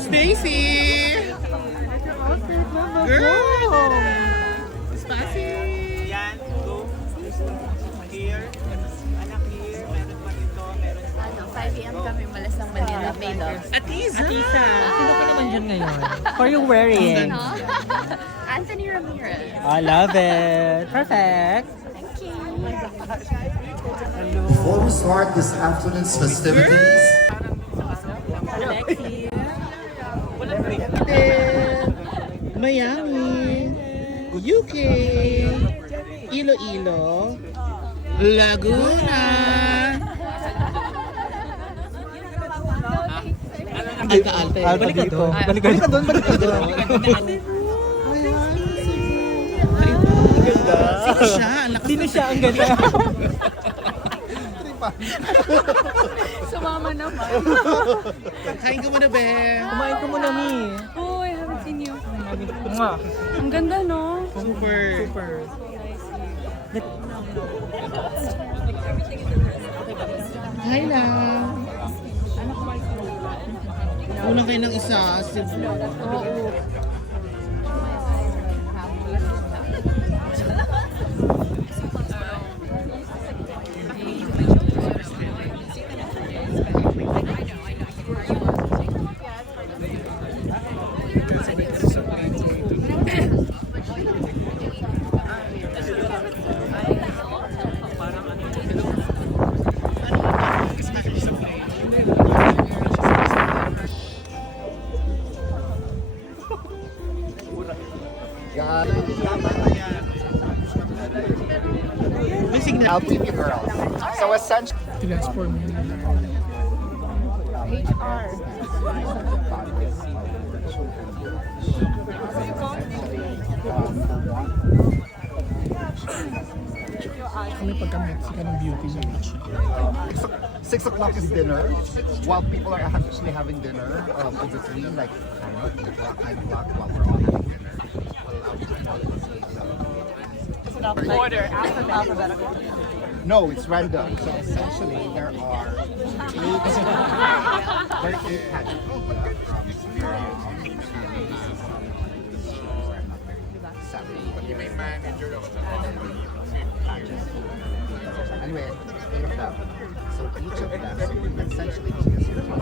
Stacy! Girl! Stacy! Yan, go. Here. Anak here. Meron pa dito. Meron pa. 5 AM kami malas ng Manila, May Love. Atiza! Tisa, sino ka naman dyan ngayon? For you wearing. No? Anthony Ramirez. I love it. Perfect. Thank you. Before we start this afternoon's festivities, Miami, UK, Iloilo, Laguna. Alta-alta. Balik ka doon. Balik ka doon. Balik ka doon. Sino siya? Ang lakas Sino siya? Ang ganda. Sumama naman. Kain ka muna, be. Kumain ko muna, Mi. Oh, I haven't seen you. Nga. Ang ganda, no? Super. Super. Hi lang. Unang kayo ng isa, Cebu. May signal. I'll keep you girls. So essentially, Kami pagka-Mexican ng beauty mo. 6 o'clock is dinner. While people are actually having dinner, in between, like, I don't know, 8 o'clock, while we're all having dinner. Order. Alphabetical. No, it's random. So essentially, there are 8 pageants. Anyway, 8 of them. So each of them, so essentially, each of them.